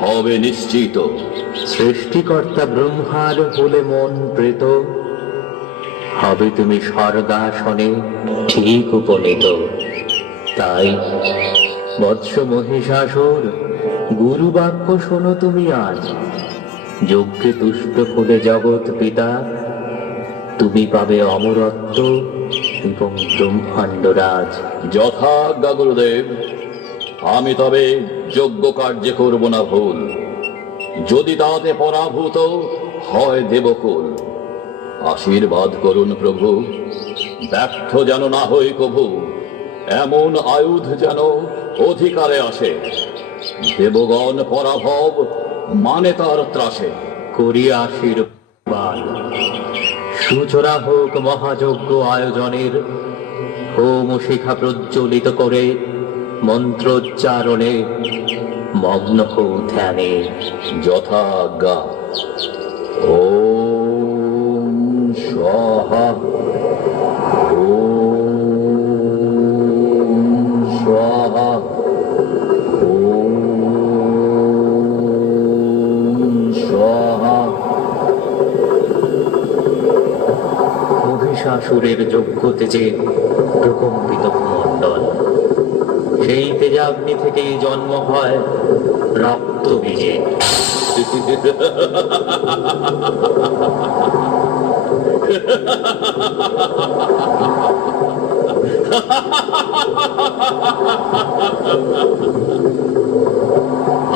হবে নিশ্চিত। সৃষ্টিকর্তা ব্রহ্মার হলে মন প্রেত, হবে তুমি স্বর্গাসনে ঠিক উপনীত। তাই বৎস মহিষাসুর, গুরু বাক্য শোনো তুমি আজ। যজ্ঞে তুষ্ট হলে জগৎ পিতা, তুমি পাবে অমরত্ব এবং ব্রহ্মাণ্ড রাজ। যথাজ্ঞা গুরুদেব, আমি তবে যজ্ঞ কার্যে করব না ভুল। যদি তাতে পরাভূত হয় দেবকুল, আশীর্বাদ করুন প্রভু, ব্যর্থ যেন না হই কভু। এমন আয়ুধ যেন অধিকারে আসে, দেবগণ পরাভব মানে তার ত্রাসে। করি আশীর্বাদ, সুচরা হোক মহাযজ্ঞ আয়োজনের। হোম শিখা প্রজ্বলিত করে মন্ত্রোচ্চারণে মগ্ন হও ধ্যানে। যথাজ্ঞা। ওম স্বাহা, ওম স্বাহা, ওম স্বাহা। মহিষাসুরের যজ্ঞ তেজে প্রকম্পিত ভূমণ্ডল। সেই তেজাগ্নি থেকেই জন্ম হয় রক্ত বীজে।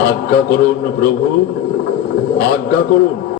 আজ্ঞা করুন প্রভু, আজ্ঞা করুন।